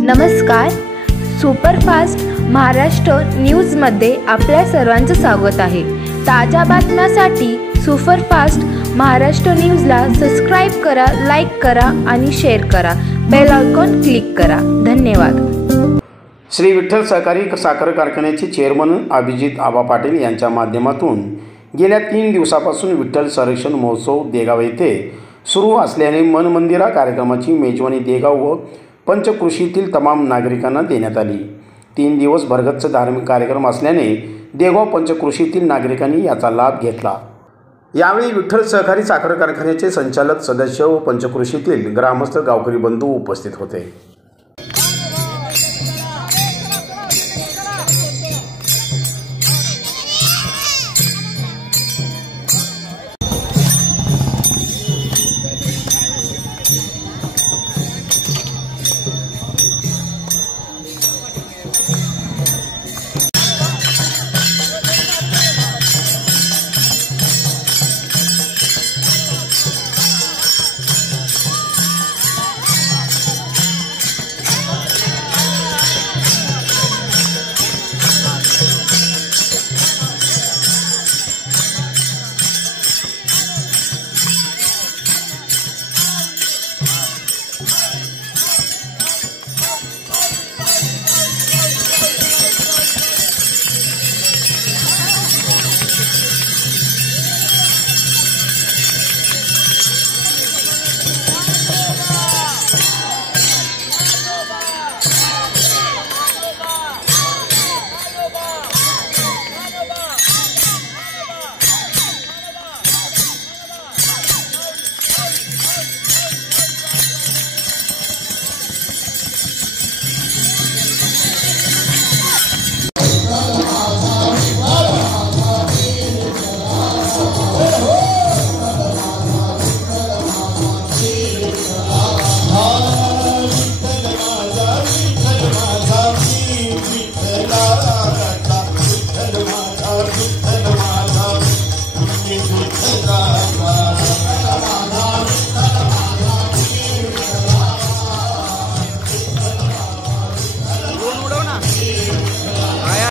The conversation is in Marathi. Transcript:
नमस्कार, सुपरफास्ट महाराष्ट्र न्यूजमध्ये आपल्या सर्वांचं स्वागत आहे। ताज्या बातम्यांसाठी सुपरफास्ट महाराष्ट्र न्यूजला सबस्क्राइब करा, लाईक करा आणि शेअर करा। बेल आयकॉन क्लिक करा। धन्यवाद। श्री विठ्ठल सहकारी साखर कारखान्याचे चेअरमन अभिजित आबा पाटील यांच्या माध्यमातून गेल्या 3 दिवसापासून विठ्ठल संरक्षण महोत्सव देगाव येथे सुरू असल्याने मन मंदिरा कार्यक्रमाची मेजवानी देगाव व पंचकृषीतील तमाम नागरिकांना देण्यात आली। 3 दिवस भरगच्च धार्मिक कार्यक्रम असल्याने देगाव पंचकृषीतील नागरिकांनी याचा लाभ घेतला। यावेळी विठ्ठल सहकारी साखर कारखान्याचे संचालक सदस्य व पंचकृषीतील ग्रामस्थ गावकरी बंधू उपस्थित होते। विठ्ठल माझा विठ्ठल माझा विठ्ठला